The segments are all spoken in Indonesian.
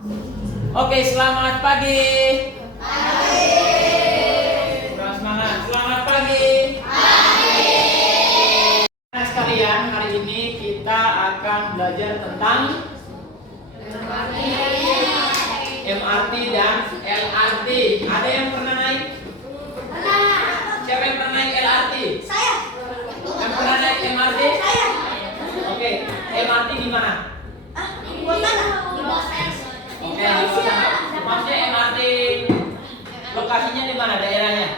Oke, selamat pagi. Pagi. Selamat semangat. Selamat pagi. Pagi. Nah, sekalian, hari ini kita akan belajar tentang MRT dan LRT. Ada yang pernah naik? Siapa yang pernah naik LRT? Saya. Yang pernah naik MRT? Saya. Oke, MRT di mana? Di bawah sana. Di bawah saya. Oke, di bawah sana. Maksudnya MRT lokasinya di mana daerahnya?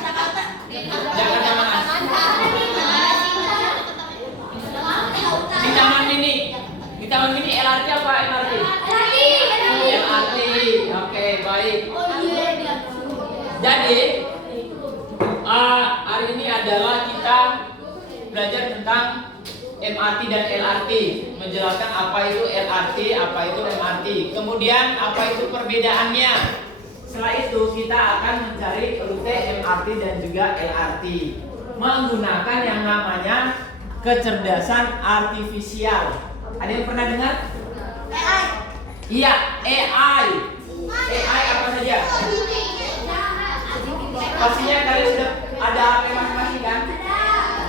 Jakarta. Jakarta mana? Di Taman Mini. Di Taman Mini LRT apa MRT? LRT. Oke, baik. Jadi hari ini adalah kita belajar tentang MRT dan LRT, menjelaskan apa itu LRT, apa itu MRT, kemudian apa itu perbedaannya. Setelah itu kita akan mencari rute MRT dan juga LRT menggunakan yang namanya kecerdasan artifisial. Ada yang pernah dengar? AI. Iya, AI. AI apa saja? Pastinya kalian sudah ada HP masing-masing kan?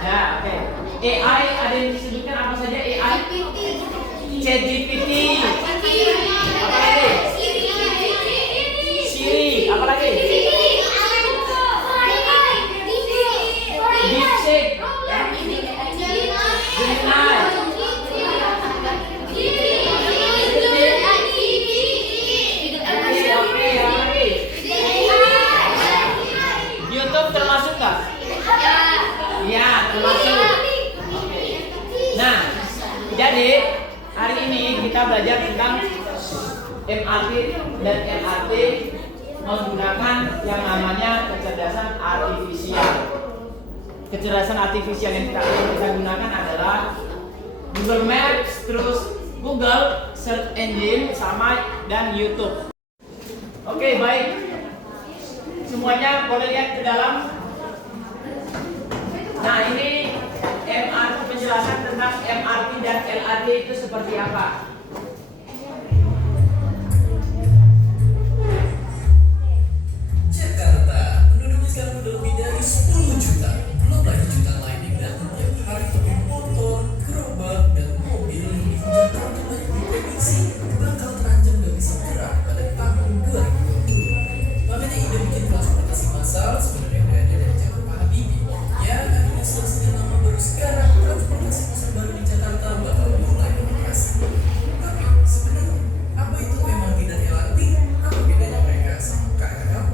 Ada, oke. AI ada yang disebutkan apa saja AI? ChatGPT. Apa lagi? Siri. Apa lagi? DeepSeek. Gemini. Oke, apa lagi? YouTube termasuk nggak? Ya, termasuk. Nah, jadi hari ini kita belajar tentang MRT dan LRT menggunakan yang namanya kecerdasan artifisial. Kecerdasan artifisial yang kita gunakan adalah Google Maps, terus Google Search Engine, sama dan YouTube. Oke, baik. Semuanya boleh lihat ke dalam. Nah, ini MRT, penjelasan tentang MRT dan LRT itu seperti apa? Jakarta, penduduknya sekarang udah lebih dari 10 juta. Belum lagi juta lain yang datang tiap hari pakai motor, gerobak, dan mobil yang bikin Jakarta banyak diprediksi bakal terancam gak bisa gerak pada tahun 2020. Makanya ide bikin transportasi massal sebenarnya udah ada dari zaman Pak Habibie. Ya, akhirnya selesai lama baru sekarang transportasi massal baru di Jakarta bakal mulai beroperasi. Tapi sebenarnya apa itu MRT dan LRT? Apa bedanya mereka sama KRL?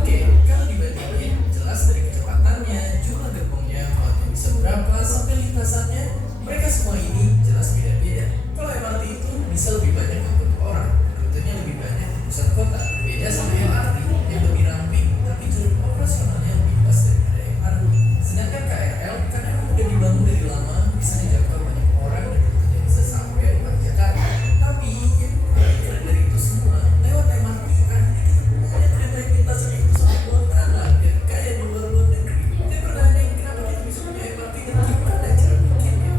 Oke, kalau dibandingin, jelas dari kecepatannya, jumlah gerbongnya, muatnya bisa berapa, sampai lintasannya, mereka semua ini jelas beda-beda. Kalau MRT itu bisa lebih banyak angkut orang, rutenya lebih banyak di pusat kota, beda sama LRT yang lebih ramping, tapi jalur operasionalnya lebih luas daripada MRT. Sedangkan KRL, karena emang udah dibangun dari lama, bisa dijangkau banyak orang dan rutenya bisa sampai luar Jakarta. Tapi, yang paling keren dari itu semua, lewat MRT, akhirnya kita punya terbaik lintasan itu sampai luar mana, dan kayak di luar negeri. Saya pernah nanya kenapa kita bisa punya MRT dan gimana cara bikinnya.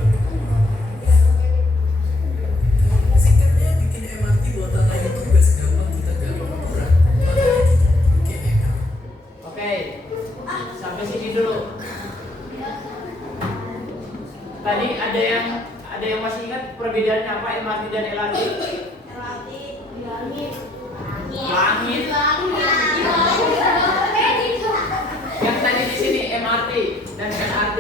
Singkatnya, bikin MRT bawah tanah itu gak segampang kita gali kuburan. Makanya kita pakai MRT. Oke, sampai sini dulu. Tadi ada yang masih ingat perbedaannya apa MRT dan LRT? Langit. Yang tadi di sini MRT dan LRT.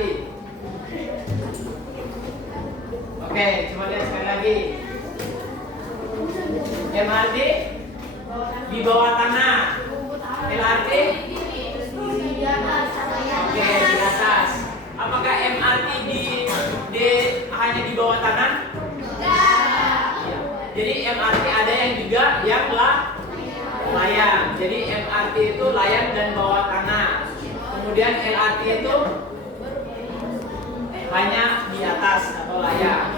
Oke, coba lihat sekali lagi. MRT di bawah tanah. LRT oke, di atas. Apakah MRT hanya di bawah tanah? Iya. Jadi MRT ada yang juga yang layang. Jadi MRT itu layang dan bawah tanah. Kemudian LRT itu hanya di atas atau layang.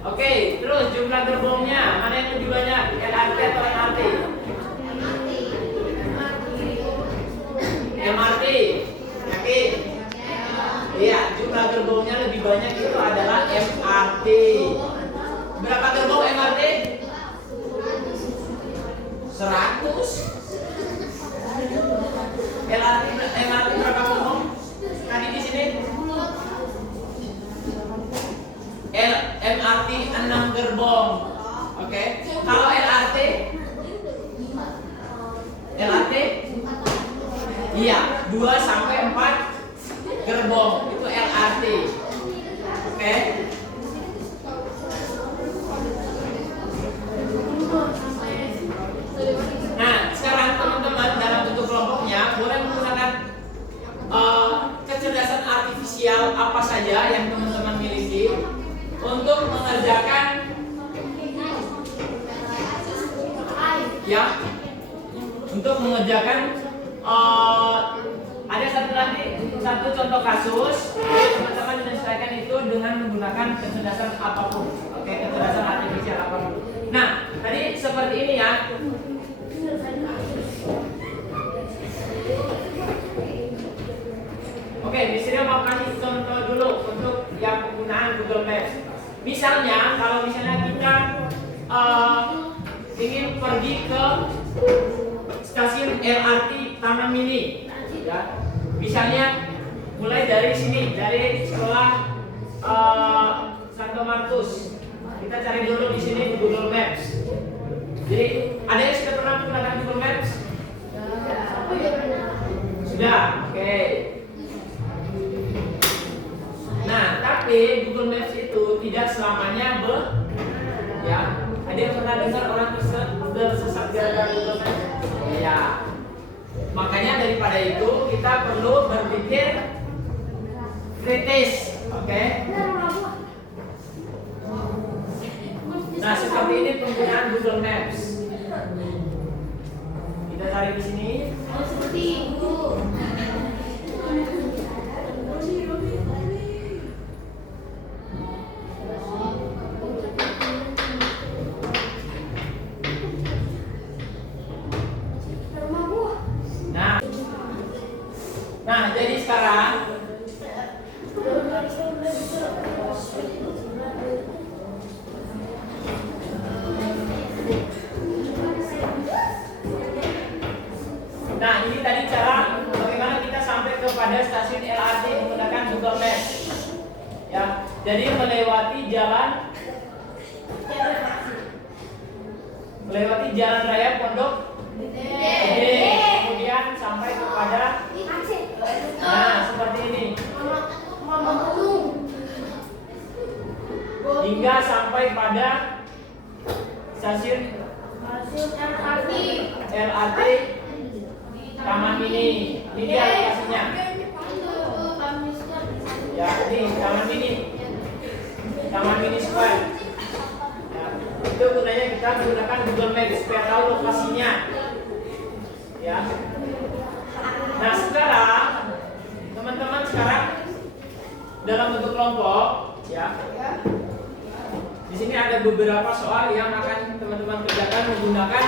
Oke, terus jumlah gerbongnya mana yang lebih banyak, LRT atau MRT? MRT. Yakin? Iya, jumlah gerbongnya lebih banyak itu adalah MRT. MRT 6 gerbong. Oke. Kalau LRT? LRT? Iya, 2 sampai 4 gerbong. Itu LRT. Oke. Nah, sekarang teman-teman dalam bentuk kelompoknya boleh menggunakan kecerdasan artifisial apa saja yang teman-teman miliki untuk mengerjakan ada satu contoh kasus teman-teman menyelesaikan itu dengan menggunakan kecerdasan apapun. Oke, kecerdasan artifisial apapun. Nah, tadi seperti ini ya. Oke, di sini mau kasih contoh dulu untuk yang penggunaan Google Maps. Misalnya, kalau misalnya kita ingin pergi ke stasiun LRT Taman Mini, ya. Misalnya mulai dari sini, dari sekolah Santo Markus. Kita cari dulu di sini di Google Maps. Jadi, ada yang sudah pernah menggunakan Google Maps? Sudah, oke. Nah, tapi Google Maps itu tidak selamanya ya. Ada yang pernah dengar orang tersesat gara-gara Google Maps? Ya. Makanya daripada itu kita perlu berpikir kritis, oke? Nah, seperti ini penggunaan Google Maps. Kita cari di sini. Oh, seperti itu. Nah, jadi sekarang ini tadi cara bagaimana kita sampai kepada stasiun LRT menggunakan Google Maps. Ya, jadi melewati jalan raya Pondok Gede, kemudian sampai kepada seperti ini. Hingga sampai pada stasiun LRT Taman Mini. Ini dia lokasinya. Ya, ini Taman Mini. Taman Mini Square. Ya, itu gunanya kita menggunakan Google Maps supaya tahu lokasinya. Ya. Nah, sekarang teman-teman dalam bentuk kelompok, ya. Di sini ada beberapa soal yang akan teman-teman kerjakan menggunakan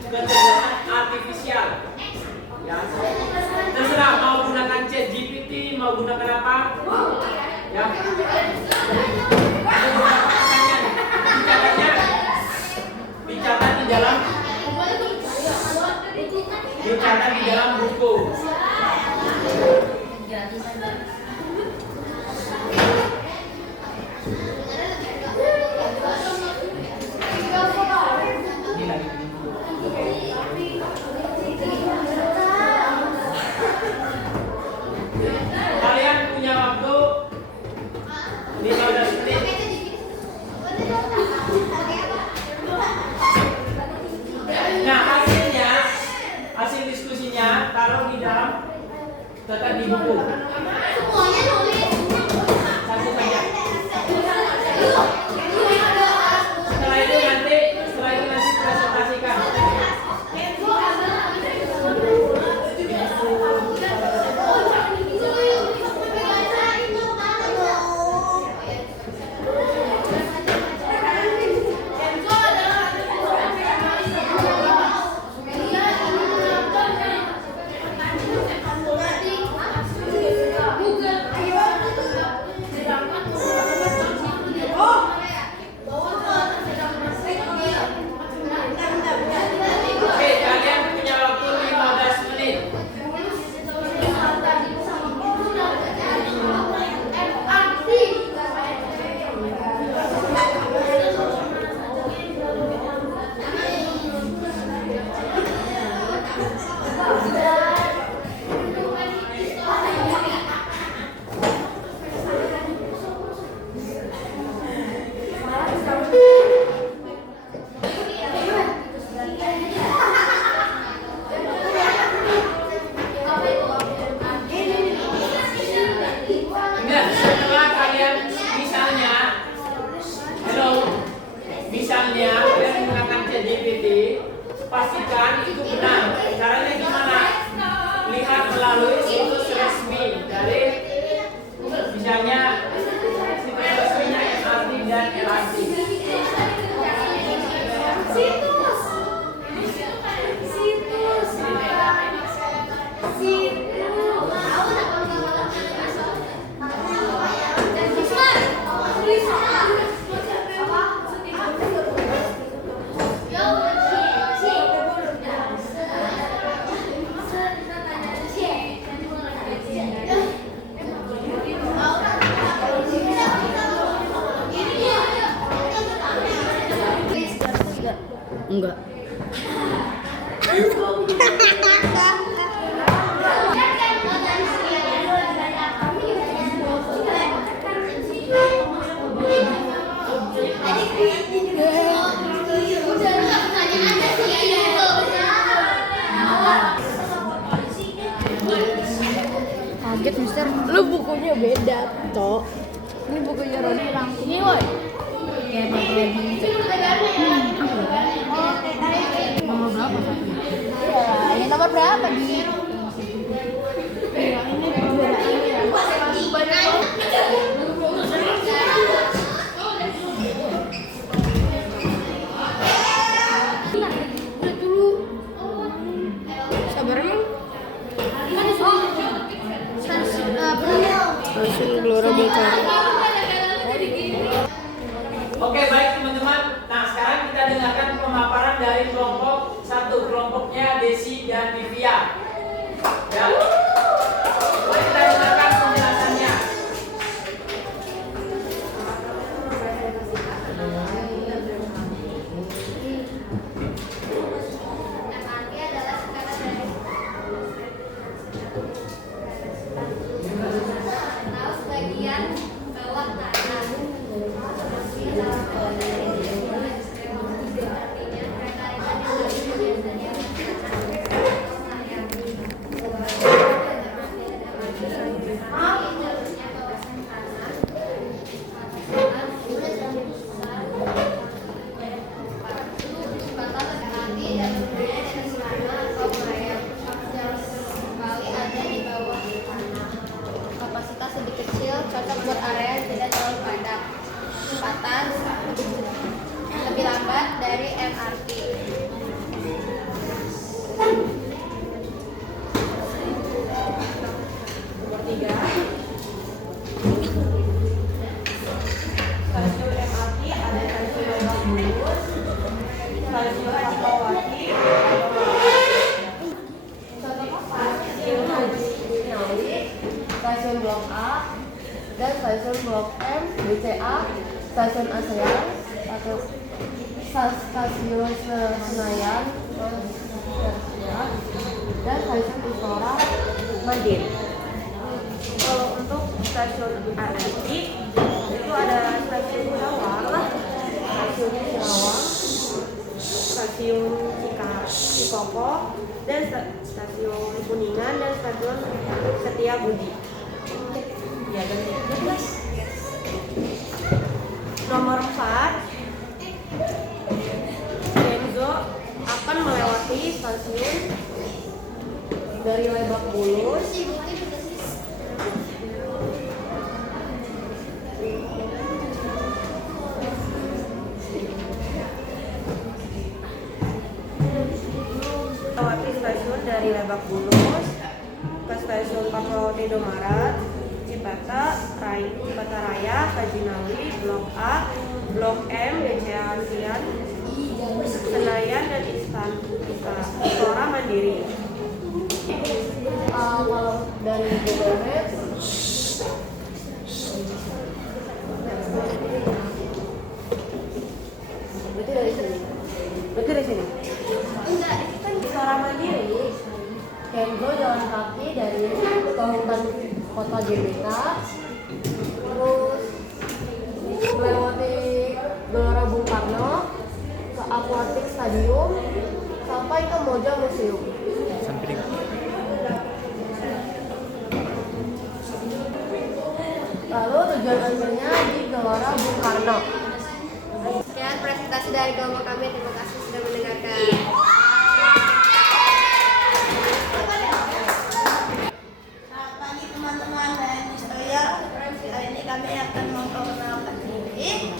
kecerdasan artifisial. Ya. Terserah mau gunakan ChatGPT, mau gunakan apa? Ya. Dicatat di dalam buku. Kalian punya waktu 15 menit. Nah, hasil diskusinya taruh di dalam tetap di buku. Semuanya nulis. Satu saja. Setelah itu nanti presentasikan. pastikan itu benar. Caranya gimana? Lihat melalui situs resmi dari misalnya situs resminya MRT dan LRT. Situs. Enggak. Kaget Mister. Lu bukunya beda, Tok. Ini bukunya Roni. Ini woi. Kayak lagi. Nomor berapa satu? Ya, ini nomor berapa di? Sabar emang. Stasiun Gelora Bung Karno. Oke, baik teman-teman. Nah, sekarang kita dengarkan pemaparan dari kelompok satu, kelompoknya Desi dan Vivia. Ya. Mari kita dengarkan penjelasannya. MRT adalah sebagian bawah tanah. Kapasitas lebih kecil, cocok buat area yang tidak terlalu padat. Kecepatan lebih lambat dari MRT. Nomor 3, stasiun MRT ada stasiun Lebak Bulus, stasiun Fatmawati, stasiun Haji, stasiun Blok A, dan stasiun Blok M, BCA, stasiun ASEAN, stasiun Senayan, dan stasiun Istora Mandiri. Kalau untuk stasiun LRT itu ada stasiun Cawang, stasiun Cilawang, stasiun Cikoko, dan stasiun Kuningan, dan stasiun Setiabudi. Ya, dan 12. Nomor 4, Kenzo akan melewati stasiun dari Lebak Bulus, melewati stasiun dari Lebak Bulus ke stasiun Fatmawati Indomaret, Cipata Raya, Kajinawi, Blok A, Blok M, BCA ASEAN, Senayan, dan Istora Mandiri. Kalau dari Google Maps, berarti dari sini. Enggak, itu kan Istora Mandiri. Kenzo jalan kaki dari Kabupaten Kota GBK, terus melewati Gelora Bung Karno, ke Aquatic Stadium, sampai ke Moja Museum. Lalu tujuan akhirnya di Gelora Bung Karno. Sekian presentasi dari kelompok kami. Terima kasih sudah mendengarkan. yang akan memperkenalkan diri.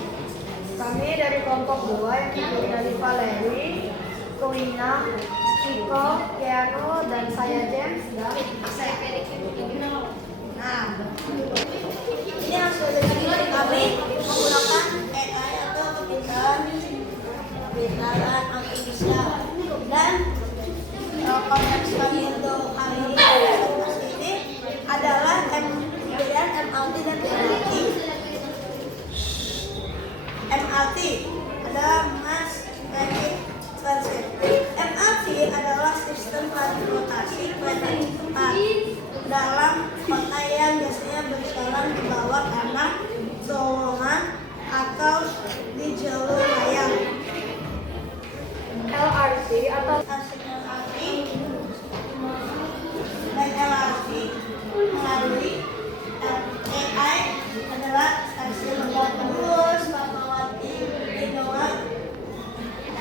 Kami dari kelompok 2 yang terdiri dari Valeri, Koina, Chico, Keanu, dan saya James. Dan Saya Ferry. Nah, ini hasil dari kami menggunakan AI atau kepintaran artifisial. Dan konteks kami untuk kali ini adalah perbedaan MLT dan MRT. MRT adalah Mass Rapid Transit. MRT adalah sistem transportasi kereta cepat dalam kota yang biasanya berjalan di bawah tanah, terowongan, atau di jalur layang. LRT atau Stasiun LRT dan LRT melalui AI adalah stasiun Lebak Bulus, Fatmawati, Indowat,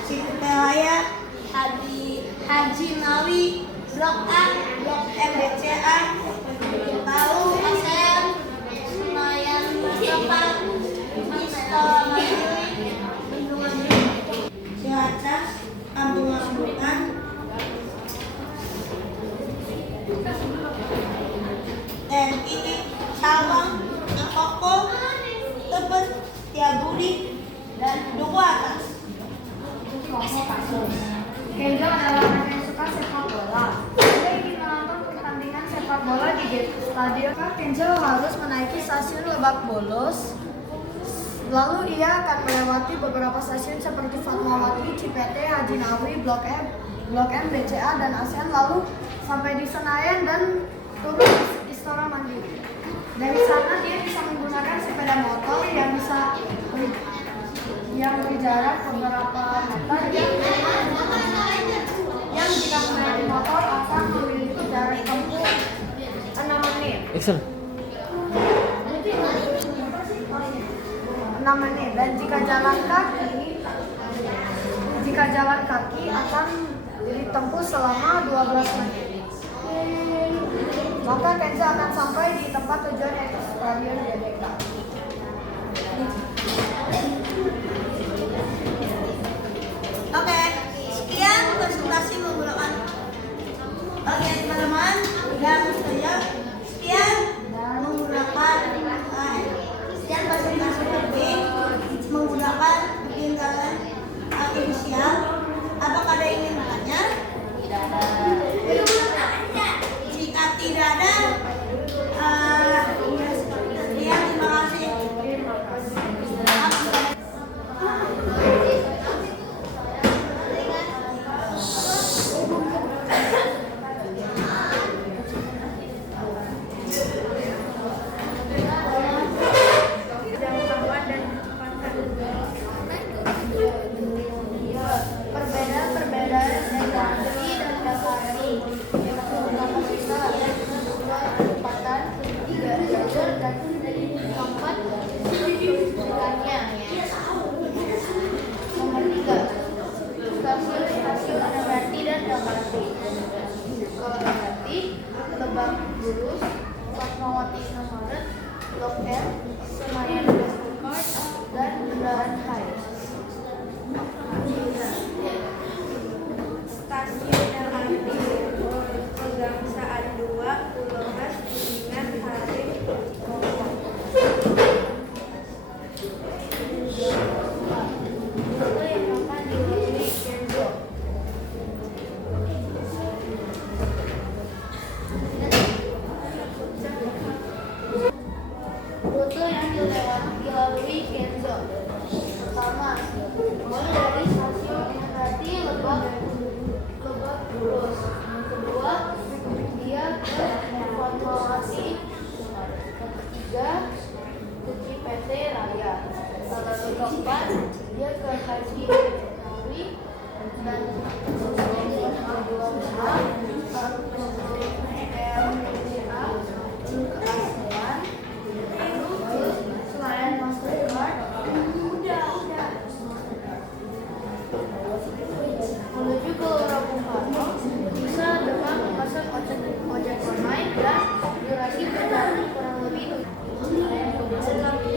Cipelaya, Haji Nawi, Blok A, Blok M BCA, Tahu, ASEAN, Senayan, Cepat, Istora Mandiri, Bendungan Cilacap, Ambung-Ambungan, dan ini Cawang, Koko, Tebet, Tiabudi, dan Duku Atas. Kenzo adalah anak yang suka sepak bola. Dia ingin menonton pertandingan sepak bola di stadion. Kenzo harus menaiki stasiun Lebak Bulus. Lalu ia akan melewati beberapa stasiun seperti Fatmawati, Cipete, Haji Nawi, Blok M, BCA, dan ASEAN. Lalu sampai di Senayan dan turun di Istora Mandiri. Dari sana dia bisa menggunakan sepeda motor yang berjarak beberapa meter yang jika menaiki motor akan memiliki jarak tempuh 6 menit. 6 menit, dan jika jalan kaki akan ditempuh selama 12 menit. Maka Kenzo akan sampai di tempat tujuan yaitu Stadion GBK. Oke, sekian presentasi menggunakan teman-teman dan saya sekian menggunakan sekian presentasi penting menggunakan kepintaran artifisial. Apakah ada yang ingin bertanya? Tidak ada. Jika tidak ada, sekian, terima kasih. Perbedaan MRT dan LRT yaitu kapasitas, kecepatan, 3 jalur, dan keempat jalannya. Nomor 3, stasiun MRT dan LRT. Kalau MRT, Lebak Bulus, Fatmawati 6 Maret, Blok M, Senayan Western, dan Bundaran Hai. Stasiun LRT Pegangsaan 2, Pulau Mas, Kuningan, Halim, Rute yang akan dilalui Kenzo. Rute yang dilalui Kenzo. Pertama, mulai dari stasiun MRT Lebak Bulus. Yang kedua, dia ke Fatmawati. Yang ketiga, ke Cipete Raya. Lalu keempat, dia ke Haji Nawi. Dan yang kedua, ke ASEAN. Lalu ke Senayan Mastercard. Menuju ke Gelora Bung Karno bisa dengan memesan ojek online dan durasi perjalanan kurang lebih 7 jam.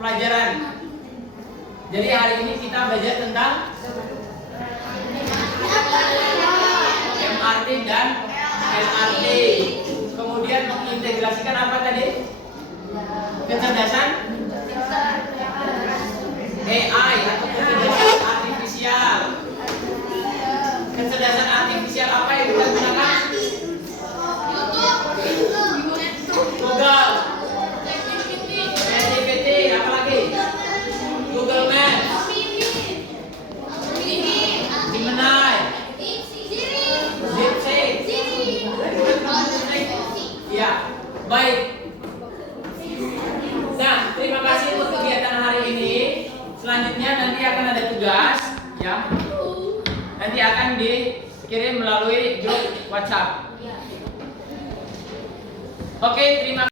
pelajaran. Jadi hari ini kita belajar tentang MRT dan LRT. Kemudian mengintegrasikan apa tadi? Kecerdasan AI atau kecerdasan artifisial. Kecerdasan artifisial apa yang kita gunakan? Google, ChatGPT, apa lagi? Google Maps, Gemini, DeepSeek. Ya, baik. Nah, terima kasih untuk kegiatan hari ini. Selanjutnya nanti akan ada tugas, ya. Nanti akan dikirim melalui grup WhatsApp. Oke, terima kasih.